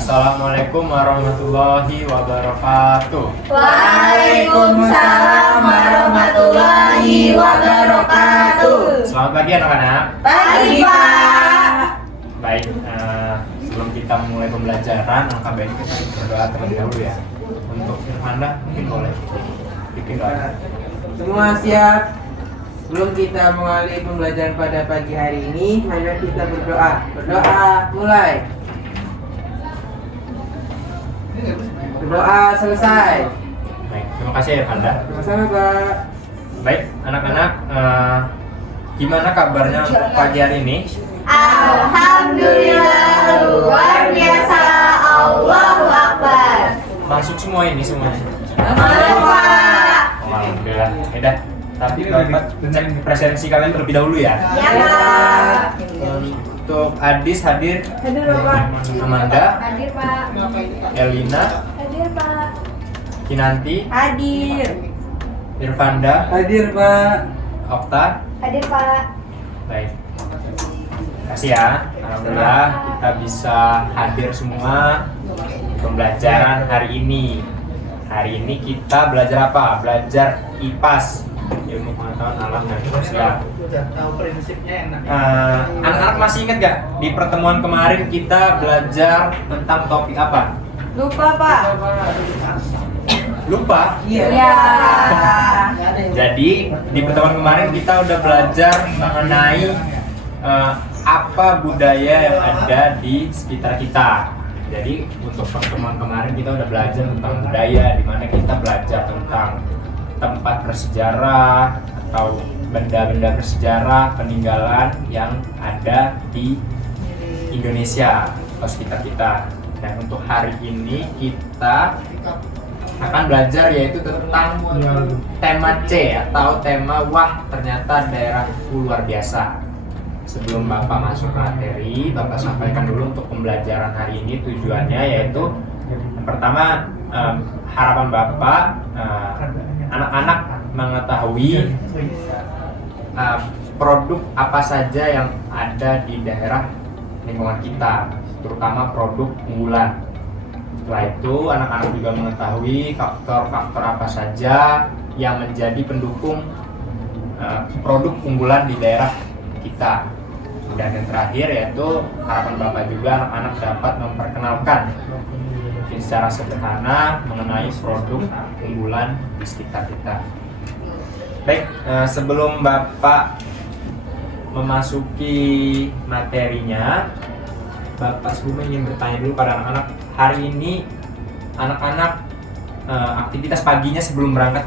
Assalamualaikum warahmatullahi wabarakatuh. Waalaikumsalam warahmatullahi wabarakatuh. Selamat pagi anak-anak. Pagi, Pak. Baik, sebelum kita mulai pembelajaran, langkah baik kita berdoa terlebih dahulu ya. Untuk Firmanda mungkin boleh bikin doa. Semua siap? Sebelum kita mengalami pembelajaran pada pagi hari ini, mari kita berdoa. Berdoa, mulai. Berdoa selesai. Baik, terima kasih ya Firmanda. Sama-sama, Pak. Baik, anak-anak, gimana kabarnya untuk pagi hari ini? Alhamdulillah, luar biasa. Allahu Akbar. Masuk semua ini semuanya. Pak. Alhamdulillah. Yaudah, tapi Bapak cek presensi kalian terlebih dahulu ya. Ya, Pak. Untuk Adis hadir, Hadir, Bapak. Amanda, Hadir, Pak. Elina, Hadir, Pak. Kinanti, Hadir. Irfanda, Hadir, Pak. Okta. Hadir, Pak. Baik. Terima kasih ya. Alhamdulillah kita bisa hadir semua di pembelajaran hari ini. Hari ini kita belajar apa? Belajar IPAS, ilmu pengetahuan alam dan sosial. Udah tahu prinsipnya enak. Anak-anak masih ingat gak? Di pertemuan kemarin kita belajar tentang topik apa? Lupa, Pak. Lupa? Iya. Ya. Jadi di pertemuan kemarin kita udah belajar mengenai apa budaya yang ada di sekitar kita. Jadi untuk pertemuan kemarin kita udah belajar tentang budaya, di mana kita belajar tentang tempat bersejarah atau benda-benda bersejarah peninggalan yang ada di Indonesia atau sekitar kita. Dan untuk hari ini kita akan belajar yaitu tentang tema C atau tema wah ternyata daerahku luar biasa. Sebelum Bapak masuk ke materi, Bapak sampaikan dulu untuk pembelajaran hari ini tujuannya yaitu yang pertama harapan Bapak anak-anak mengetahui produk apa saja yang ada di daerah lingkungan kita, terutama produk unggulan. Setelah itu anak-anak juga mengetahui faktor-faktor apa saja yang menjadi pendukung produk unggulan di daerah kita. Dan yang terakhir yaitu harapan Bapak juga anak-anak dapat memperkenalkan mungkin secara sederhana mengenai produk unggulan di sekitar kita. Baik, sebelum Bapak memasuki materinya, Bapak sebelumnya ingin bertanya dulu pada anak-anak, hari ini anak-anak aktivitas paginya sebelum berangkat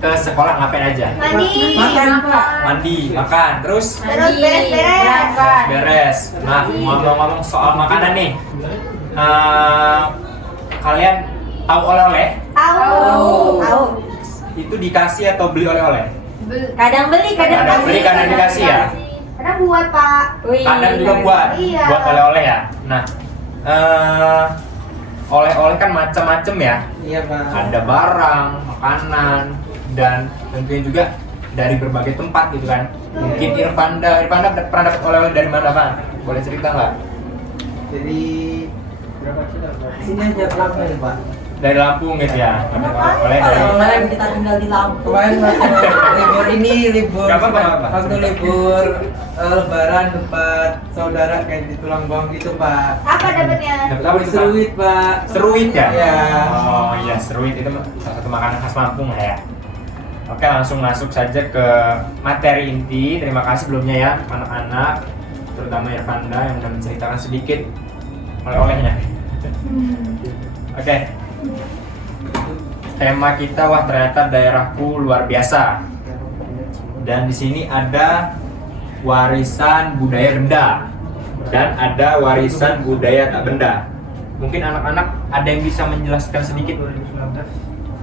ke sekolah ngapain aja? Mandi. Makan, Pak. Mandi, makan, terus Terus beres-beres. beres. Nah, ngomong-ngomong soal makanan nih, kalian tahu oleh-oleh? Tahu. Itu dikasih atau beli oleh-oleh? Kadang beli, Kadang beli, kadang dikasih ya? Kadang buat, Pak. Kadang juga buat Iya. oleh-oleh ya. Nah, oleh-oleh kan macam-macam ya. Iya, Pak. Ada barang, makanan, dan tentunya juga dari berbagai tempat gitu kan. Mungkin Irfanda pernah dapat oleh-oleh dari mana, Pak? Boleh cerita nggak? Jadi sini aja pulang, Pak. Dari Lampung gitu ya. Oleh dari Kemarin kita tinggal di Lampung. Kemarin libur ini libur Gak apa-apa, gak apa-apa. waktu libur Lebaran tempat saudara kayak di Tulang Bawang gitu, Pak. Apa dapatnya? Dapat apa itu, Pak? Seruit, Pak. Seruit ya? Iya. Oh iya, seruit itu salah satu makanan khas Lampung lah ya. Oke, langsung masuk saja ke materi inti. Terima kasih sebelumnya ya anak-anak, terutama Irfanda yang sudah menceritakan sedikit oleh-olehnya. Oke. Tema kita wah ternyata daerahku luar biasa. Dan di sini ada warisan budaya benda dan ada warisan budaya tak benda. Mungkin anak-anak ada yang bisa menjelaskan sedikit?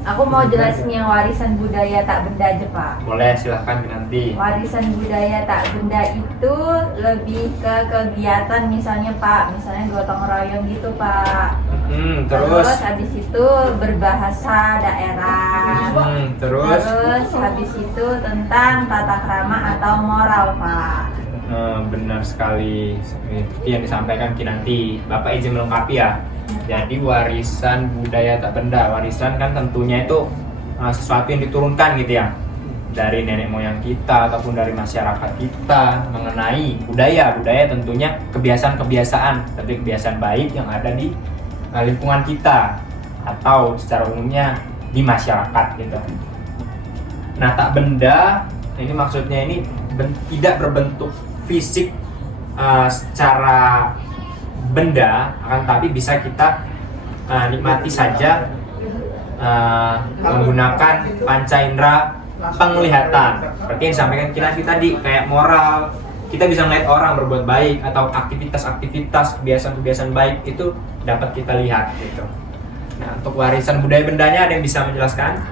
Aku mau jelasin yang warisan budaya tak benda aja, Pak. Boleh, silahkan nanti. Warisan budaya tak benda itu lebih ke kegiatan misalnya, Pak, misalnya gotong royong gitu, Pak. Terus habis itu berbahasa daerah. terus Terus habis itu tentang tata krama atau moral, Pak. benar sekali itu yang disampaikan Ki nanti. Bapak izin melengkapi ya. Jadi warisan budaya tak benda. Warisan kan tentunya itu sesuatu yang diturunkan gitu ya, dari nenek moyang kita ataupun dari masyarakat kita mengenai budaya. Budaya tentunya kebiasaan-kebiasaan, tapi kebiasaan baik yang ada di lingkungan kita atau secara umumnya di masyarakat gitu. Nah, tak benda ini maksudnya ini tidak berbentuk fisik secara benda, akan tapi bisa kita nikmati saja menggunakan panca indera penglihatan. Seperti yang disampaikan Kinasi tadi, kayak moral, kita bisa melihat orang berbuat baik atau aktivitas-aktivitas kebiasaan-kebiasaan baik itu dapat kita lihat gitu. Nah, untuk warisan budaya bendanya ada yang bisa menjelaskan?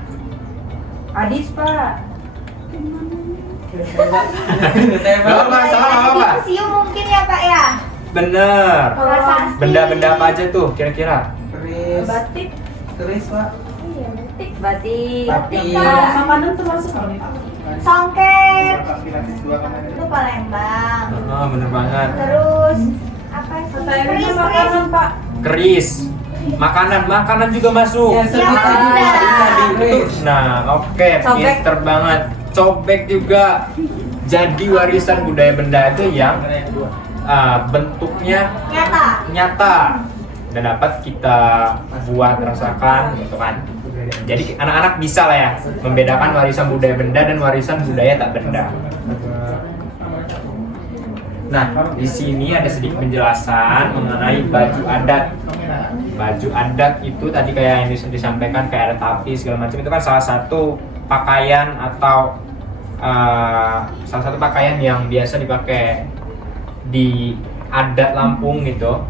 Adis Pak. Gak apa, sama. Museum mungkin ya Pak ya. Bener. Prasasti. Benda-benda apa aja tuh kira-kira? Keris. Batik. Keris, Pak. Iya, batik. Batik. Tapi- Makanan termasuk songket. Itu Palembang. Oh, bener banget. Terus apa sih? Keris. Pak. Keris. Makanan juga masuk. Ya, Iya, tadi. Itu. Nah, oke, Cobek. pinter banget. Cobek juga. Jadi warisan budaya benda itu yang bentuknya nyata dan dapat kita buat rasakan gitu kan. Jadi anak-anak bisa lah ya membedakan warisan budaya benda dan warisan budaya tak benda. Nah, di sini ada sedikit penjelasan mengenai baju adat. Baju adat itu tadi kayak yang disampaikan, kayak ada tapi segala macam, itu kan salah satu pakaian atau salah satu pakaian yang biasa dipakai di adat Lampung gitu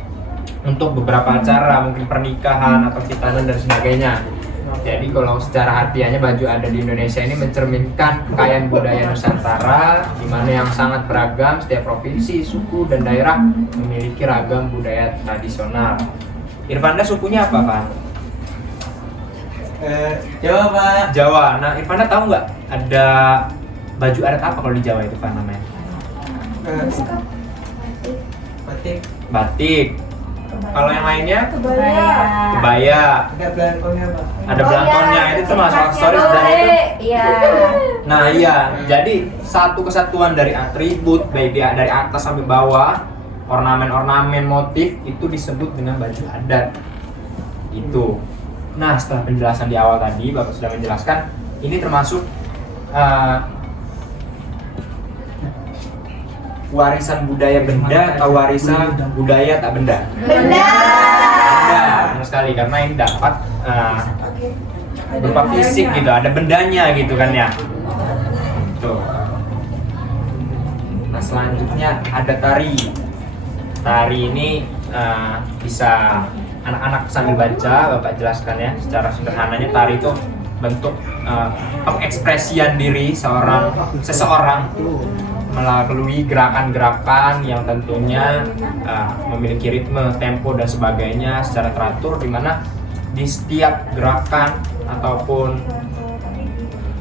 untuk beberapa acara, mungkin pernikahan atau khitanan dan sebagainya. Jadi kalau secara harfiahnya baju adat di Indonesia ini mencerminkan kekayaan budaya Nusantara, di mana yang sangat beragam. Setiap provinsi, suku, dan daerah memiliki ragam budaya tradisional. Irfanda sukunya apa, Pak? Jawa, Pak. Jawa. Nah, Irfanda tahu nggak ada baju adat apa kalau di Jawa itu, Pak, namanya? Batik. Batik. Kalau yang lainnya? Kebaya. Kebaya. Ada belangkonya, Pak. Ada belangkonnya, itu termasuk aksesoris dan itu. Iya. Nah iya, jadi satu kesatuan dari atribut, baik dari atas sampai bawah, ornamen-ornamen motif itu disebut dengan baju adat. Itu. Nah, setelah penjelasan di awal tadi, Bapak sudah menjelaskan, ini termasuk warisan budaya benda atau warisan budaya tak benda? Benda. Benda, benar sekali, karena ini dapat berupa fisik gitu, ada bendanya gitu kan ya. Tuh. Nah, selanjutnya ada tari. Tari ini bisa anak-anak sambil baca, Bapak jelaskan ya. Secara sederhananya, tari itu bentuk pengekspresian diri seseorang melalui gerakan-gerakan yang tentunya memiliki ritme, tempo dan sebagainya secara teratur, di mana di setiap gerakan ataupun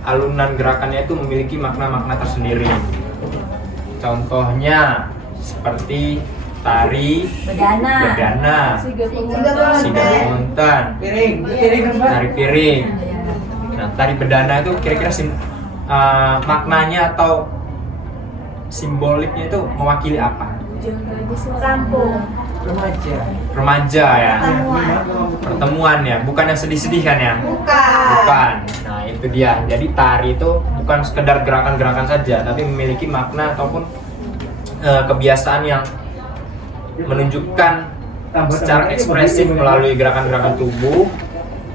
alunan gerakannya itu memiliki makna-makna tersendiri. Contohnya seperti tari bedana, siga penguntan, Piring, Pak. tari piring. Nah, tari bedana itu kira-kira maknanya atau simboliknya itu mewakili apa? Rampung. Remaja ya. Pertemuan ya, bukan yang sedih-sedih kan ya? Bukan. Nah, itu dia. Jadi tari itu bukan sekedar gerakan-gerakan saja, tapi memiliki makna ataupun kebiasaan yang menunjukkan secara ekspresif melalui gerakan-gerakan tubuh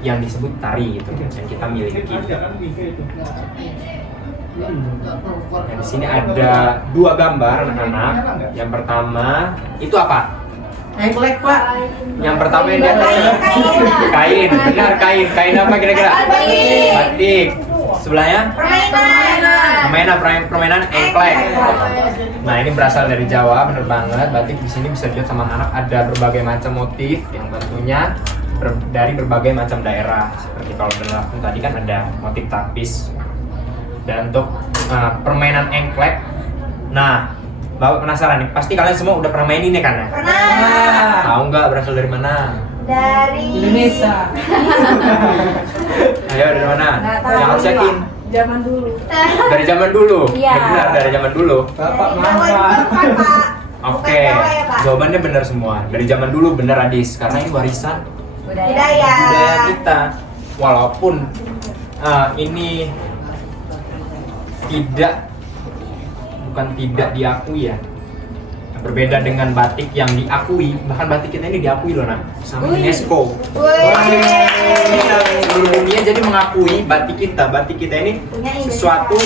yang disebut tari gitu, yang kita miliki. Nah, di sini ada dua gambar anak-anak. Yang pertama itu apa? Engklek, Pak. Yang pertama ini adalah kain. Benar, kain. Kain apa kira-kira? Batik. Sebelahnya permainan engklek. Nah, ini berasal dari Jawa, bener banget. Batik di sini bisa dilihat sama anak, ada berbagai macam motif yang tentunya dari berbagai macam daerah. Seperti kalau Lampung tadi kan ada motif tapis. Dan untuk permainan engklek, nah, Bapak penasaran nih, pasti kalian semua udah pernah main ini kan ya? Pernah. Tahu nggak berasal dari mana? Dari Indonesia. Ayo dari mana? Nggak tahu, Yang harus yakin. Zaman dulu. Dari zaman dulu. Iya. Benar dari zaman dulu. Bapak Jawa mama. itu kan, Pak. Oke, Bukan Jawa ya, Pak? jawabannya benar semua. Dari zaman dulu benar Adis, karena ini warisan Budaya. budaya kita. Walaupun ini bukan tidak diakui ya. Berbeda dengan batik yang diakui, bahkan batik kita ini diakui loh nak sama Wih. UNESCO. Wih. Seluruh dunia jadi mengakui batik kita ini Punya Indonesia. sesuatu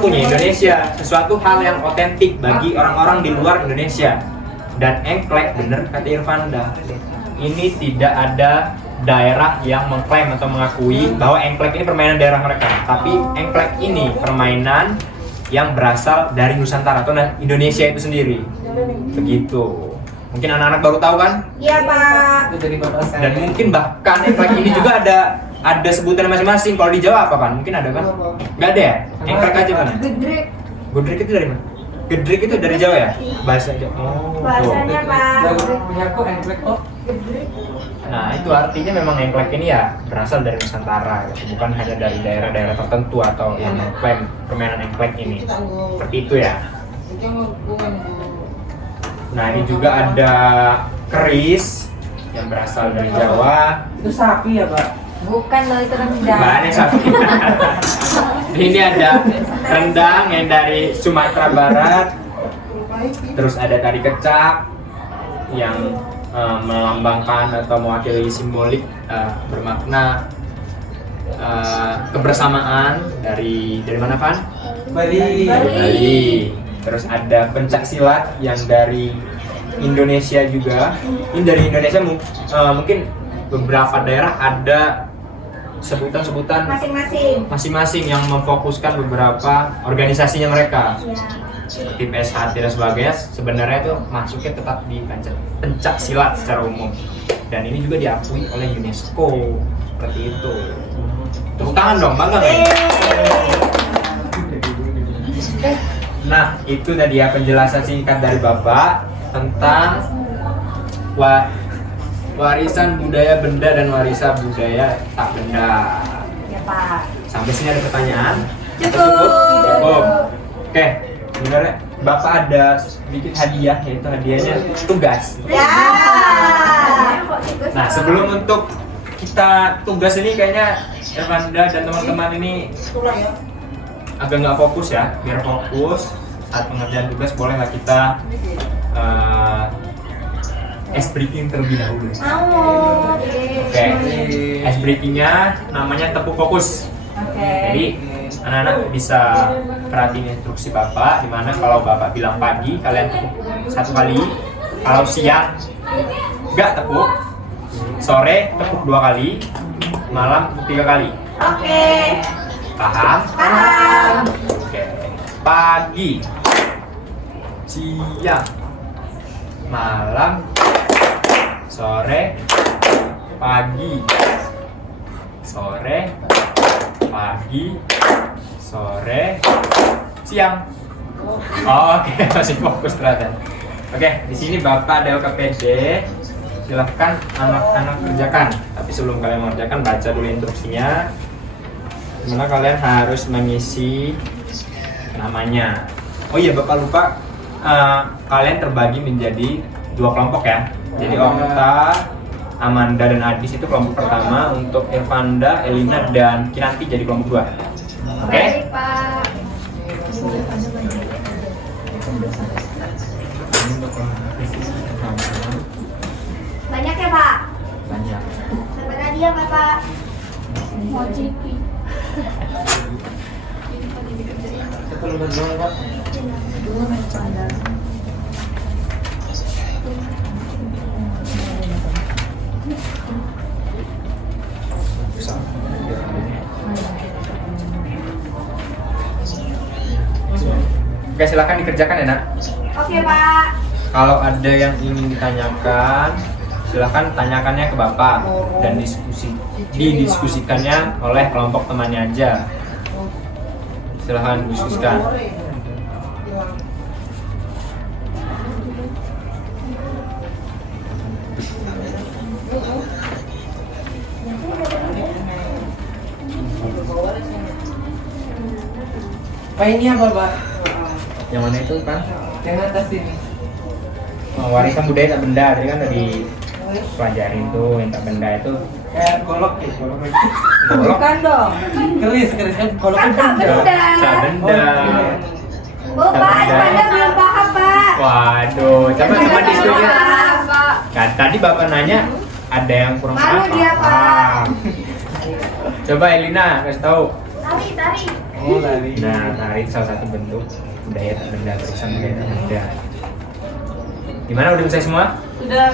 punya Indonesia, sesuatu hal yang otentik bagi orang-orang di luar Indonesia. Dan engklek, bener kata Irfanda, ini tidak ada daerah yang mengklaim atau mengakui bahwa engklek ini permainan daerah mereka, tapi engklek ini permainan yang berasal dari Nusantara atau Indonesia itu sendiri. Begitu. Mungkin anak-anak baru tahu kan? Iya, Pak. Itu dari bapak saya. Dan mungkin bahkan engklek ini juga ada sebutan masing-masing. Kalau di Jawa apa kan? Mungkin ada kan? Nggak ada ya? Engklek aja kan? Gedrek. Gudrik itu dari mana? Gedrik itu dari Jawa ya? Bahasa Jawa. Oh. tuh. Bahasanya, Pak. Punya aku engklek kok. Nah, itu artinya memang engklek ini ya berasal dari Nusantara, gitu. Bukan hanya dari daerah-daerah tertentu atau yang mengklaim permainan engklek ini. Seperti itu ya. Nah, ini juga ada keris yang berasal dari Jawa. Itu sapi ya, Pak? Bukan loh, itu rendang. Banyak sapi. Ini ada rendang yang dari Sumatera Barat. Terus ada tari kecak yang melambangkan atau mewakili simbolik bermakna kebersamaan dari mana Van? Bali. Bali. Terus ada pencak silat yang dari Indonesia juga. Ini dari Indonesia mungkin beberapa daerah ada sebutan-sebutan masing-masing yang memfokuskan beberapa organisasinya mereka. Seperti PSHT dan sebagainya, sebenarnya itu masuknya tetap di pencak silat secara umum. Dan ini juga diakui oleh UNESCO. Seperti itu. Tepuk tangan dong, bangga kan? Nah, itu tadi ya penjelasan singkat dari Bapak tentang warisan budaya benda dan warisan budaya tak benda. Ya, Pak. Sampai sini ada pertanyaan? Cukup. Oke, sebenarnya Bapak ada sedikit hadiah, yaitu hadiahnya tugas. Ya. Nah, sebelum untuk kita tugas ini kayaknya Irfanda dan teman-teman ini agak nggak fokus ya. Biar fokus saat pengerjaan tugas, bolehlah kita ice breaking terlebih dahulu. Oke, ice breakingnya namanya tepuk fokus. Oke. Jadi anak-anak bisa perhatiin instruksi Bapak, dimana kalau Bapak bilang pagi kalian tepuk 1 kali, kalau siang nggak tepuk, sore tepuk 2 kali, malam tepuk 3 kali. Oke. Paham? Paham. Oke. Pagi, siang, malam, sore, pagi, sore, pagi, sore, siang. Oke, masih fokus ternyata. Oke, di sini Bapak ada LKPD. Silahkan anak-anak kerjakan. Tapi sebelum kalian mengerjakan, baca dulu instruksinya. Dimana kalian harus mengisi namanya. Oh iya, Bapak lupa. Kalian terbagi menjadi 2 kelompok ya. Jadi Okta, Amanda dan Adis itu kelompok pertama, untuk Irfanda, Elina dan Kinanti jadi kelompok 2. Oke? Baik, Pak. Banyak ya, Pak? Banyak. Sampai tadi ya, Pak? Mau cipi. Kita lupa dulu, Pak. Oke, silakan dikerjakan ya, Nak. Oke, Pak. Kalau ada yang ingin ditanyakan, silakan tanyakannya ke Bapak dan didiskusikannya oleh kelompok temannya aja. Silakan diskusikan. Pak ini apa Pak? Yang mana itu kan? Yang atas ini. Warisan budaya tak benda, tadi kan tadi pelajarin tuh yang tak benda itu. Kayak golok ya, golok aja. Golok. Bukan dong. Keris kan golok Kan tak benda. benda. Tak benda. Oh, Pak, Anda belum paham, Pak. Waduh, coba teman diskusi. Paham, Pak. Kan tadi Bapak nanya ada yang kurang Malu paham. dia, Pak. Coba Elina kasih tahu. Tari. Oh, tadi. Nah, tari itu salah satu bentuk budaya tak benda, tulisan budaya tak benda. Gimana udah selesai semua? Sudah.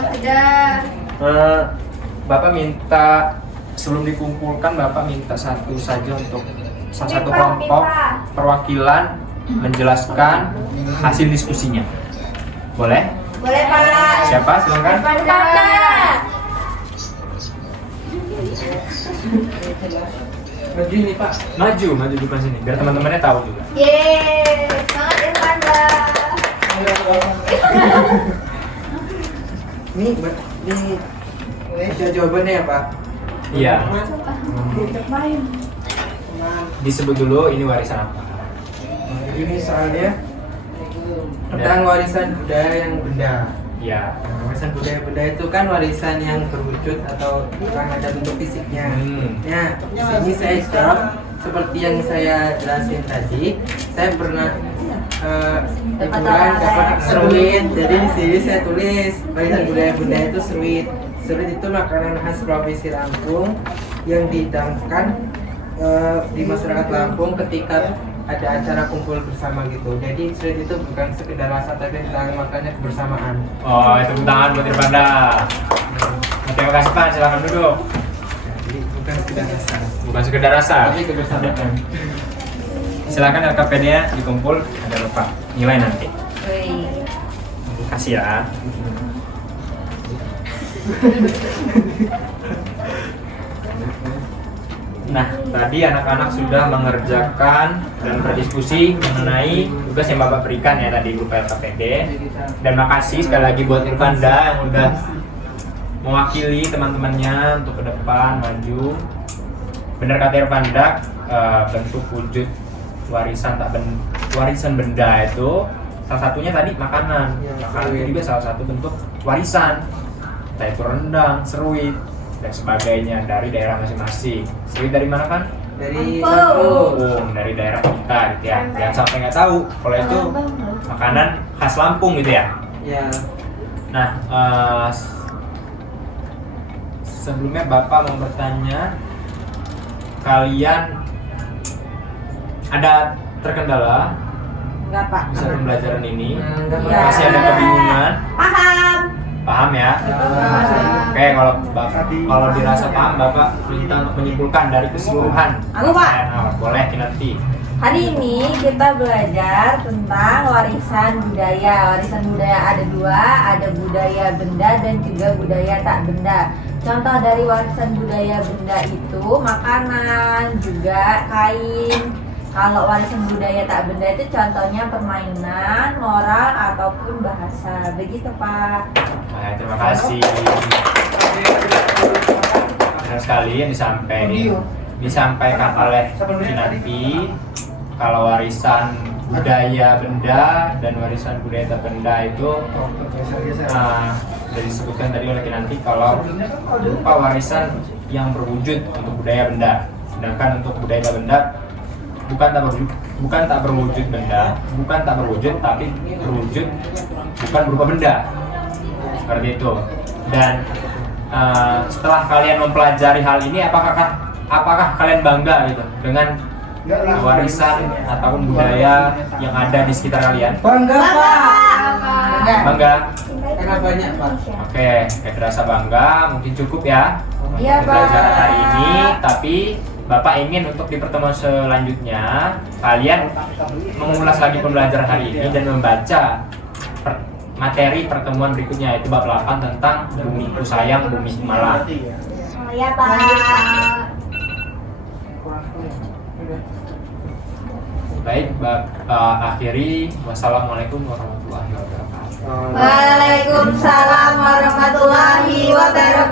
Bapak minta sebelum dikumpulkan Bapak minta satu saja untuk salah satu kelompok perwakilan menjelaskan hasil diskusinya. Boleh? Boleh, Pak. Siapa? Silakan. Pak. Maju ini Pak. Maju depan sini biar teman-temannya tahu juga. Yeay, semangat Irfanda. Ini jawabannya ya Pak. Iya. Disebut dulu ini warisan apa? Ini soalnya tentang warisan budaya yang benda. Iya. Nah, warisan budaya benda itu kan warisan yang berwujud atau bukan ada bentuk fisiknya. Ya, ini saya jawab seperti yang saya jelasin tadi. Saya pernah liburan dapat seruit, jadi di sini saya tulis warisan budaya benda itu seruit. Seruit itu makanan khas provinsi Lampung yang dihidangkan di masyarakat Lampung ketika ada acara kumpul bersama gitu. Jadi seruit itu bukan sekedar rasa tapi tentang makannya kebersamaan. Oh, itu tangan buat Irfanda. Terima kasih Pak, silakan duduk. Jadi bukan sekedar rasa, Bukan sekedar rasa. tapi kebersamaan. Silakan LKPD-nya dikumpul, ada lupa nilai nanti. Wih. Kasih ya. Nah, tadi anak-anak sudah mengerjakan dan berdiskusi mengenai tugas yang Bapak berikan ya tadi berupa LKPD. Dan makasih sekali lagi buat Irfanda yang udah mewakili teman-temannya untuk ke depan maju. Benar kata Irfanda, bentuk wujud warisan benda itu salah satunya tadi makanan. Makanan itu juga salah satu bentuk warisan. Entah itu rendang, seruit, dan sebagainya dari daerah masing-masing. Seruit dari mana kan? Dari Lampung. Lampung. Dari daerah kita gitu ya. Jangan sampai nggak tahu kalau itu makanan khas Lampung gitu ya. Ya. Nah, sebelumnya Bapak mau bertanya, kalian ada terkendala Enggak, Pak. bisa pembelajaran ini? Enggak, Iya. Masih ada kebingungan? Paham. Paham ya? Oke, kalau dirasa paham, Bapak minta untuk menyimpulkan dari keseluruhan. Aku, Pak. Boleh nanti. Hari ini kita belajar tentang warisan budaya. Warisan budaya ada dua, ada budaya benda dan juga budaya tak benda. Contoh dari warisan budaya benda itu makanan, juga kain. Kalau warisan budaya tak benda itu contohnya permainan, moral, ataupun bahasa. Begitu, Pak. Nah, terima kasih. Benar sekali yang disampaikan oleh Kinanti. Kalau warisan budaya benda dan warisan budaya tak benda itu sudah disebutkan tadi oleh Kinanti kalau berupa warisan yang berwujud untuk budaya benda. Sedangkan untuk budaya tak benda bukan tak berwujud benda, bukan tak berwujud tapi berwujud bukan berupa benda. Seperti itu. Dan setelah kalian mempelajari hal ini, apakah kalian bangga gitu dengan warisan ataupun budaya yang ada di sekitar kalian? Bangga Pak. Bangga? Karena banyak Pak. Oke, kayak terasa bangga, mungkin cukup ya Iya, untuk pembelajaran Pak. hari ini. Tapi Bapak ingin untuk di pertemuan selanjutnya kalian mengulas lagi pembelajaran hari ini dan membaca materi pertemuan berikutnya, itu bab 8 tentang Bumiku Sayang, Bumiku Malang. Ya, Pak. Baik, Bapak akhiri. Wassalamualaikum warahmatullahi wabarakatuh. Waalaikumsalam warahmatullahi wabarakatuh.